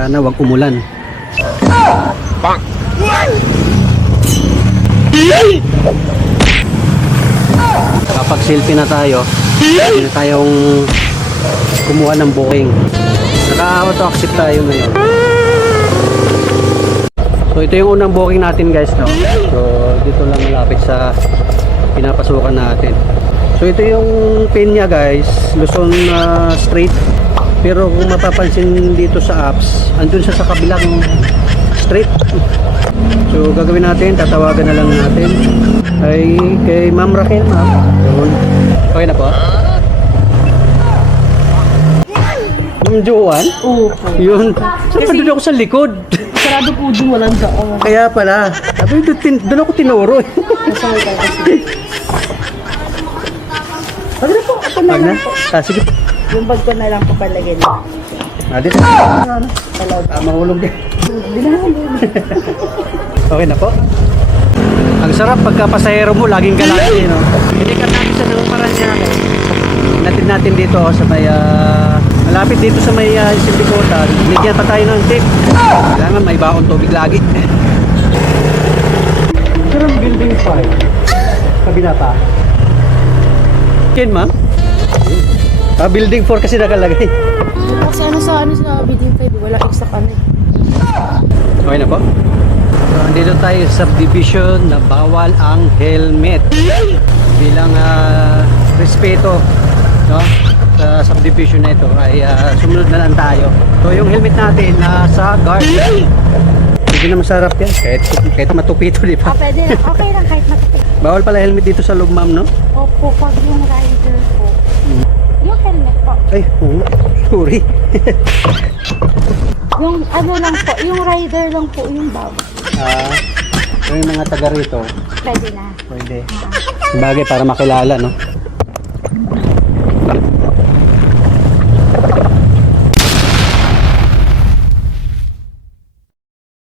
Sana wag umulan. Kapag selfie na tayo, hindi na tayong kumuha ng booking. Naka-auto accept tayo ngayon. So ito yung unang booking natin guys, no? So dito lang malapit sa pinapasukan natin. So ito yung pin niya guys, Luzon Street. Pero kung mapapansin dito sa apps, andun siya sa kabilang street. So gagawin natin, tatawagan na lang natin ay kay Ma'am Raquel, ma'am. Yun. Okay na po? Ma'am Joanne? Oo. Yun. Saan pa doon ako sa likod? Sarado po doon, walang daan. Kaya pala. Sabi, doon ako tinuro. Masaya ka kasi. Pag na po, ako na Pag na? lang po. Sige. Yung bag ko na lang po palagyan. Dito. Talaga. Mahulog yan. Binahan din. Okay na po. Ang sarap pagka pasahero mo, laging galante, no? Hindi ka natin sa Nueva Paranaque. Natin natin dito sa may malapit dito sa may Sindikotan. Bigyan pa tayo ng tip. Kailangan may baon tubig lagi. Pero building 5. Kabila pa. Ken, ma'am? Building 4 kasi nakalagay. Kasi ano sa bidding 5, wala extra kami. Okay na po? So, andito tayo sa subdivision na bawal ang helmet bilang respeto, no? Sa subdivision na ito ay sumunod na lang tayo. So yung helmet natin nasa guard. Hindi na masarap yan kahit matupito, di ba? Pwede lang. Okay lang kahit matipid. Bawal pala helmet dito sa loob, ma'am, no? Opo, pag yung rider po. Yung helmet po. Ay, sorry. Yung ano lang po, yung rider lang po yung bawal. Yung mga taga rito, Pwede na. pwede. Bagay para makilala, no?